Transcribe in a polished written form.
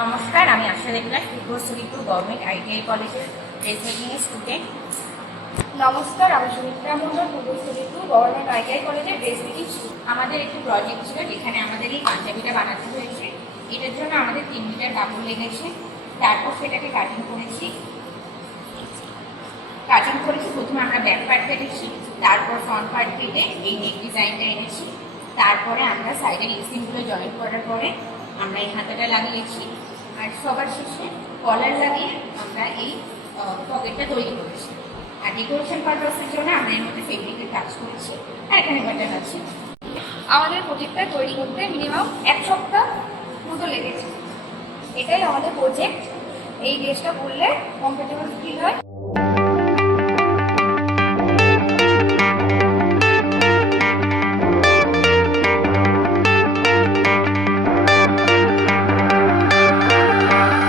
নমস্কার, আমি আশা regular পূর্বস্থলীপুর government ITI কলেজের ড্রেস মেকিং এর স্টুডেন্ট। নমস্কার, আমি সুমিত্রা মন্ডল, পূর্বস্থলীপুর গভর্নমেন্ট আইটিআই কলেজের ড্রেস মেকিং স্টুডেন্ট। আমাদের একটি প্রজেক্ট ছিল যেখানে আমাদের এই পাঞ্জাবিটা বানাতে হয়েছে। এটার জন্য আমাদের 3 মিটার কাপড় লেগেছে। তারপর সেটাকে কাটিং করেছি। প্রথমে আমরা ব্যাক পার্ট কেটেছি, তারপর ফ্রন্ট পার্ট কেটে এই নেক ডিজাইনটা এনেছি। তারপরে আমরা সাইডের লেসিংগুলো জয়েন করার পরে আমরা এই হাতাটা লাগিয়েছি, আর সবার শেষে কলার লাগিয়ে আমরা এই পকেটটা তৈরি করেছি। আর ডেকোরেশন পারপাসের জন্য আমরা এর মধ্যে ফেব্রিকের কাজ করেছি, আর এখানে বাটন আছে। আমাদের প্রজেক্টটা তৈরি করতে মিনিমাম 1 সপ্তাহ মতো লেগেছে। এটাই আমাদের প্রজেক্ট। এই ড্রেসটা পরলে কমফোর্টেবল ফিল হয়।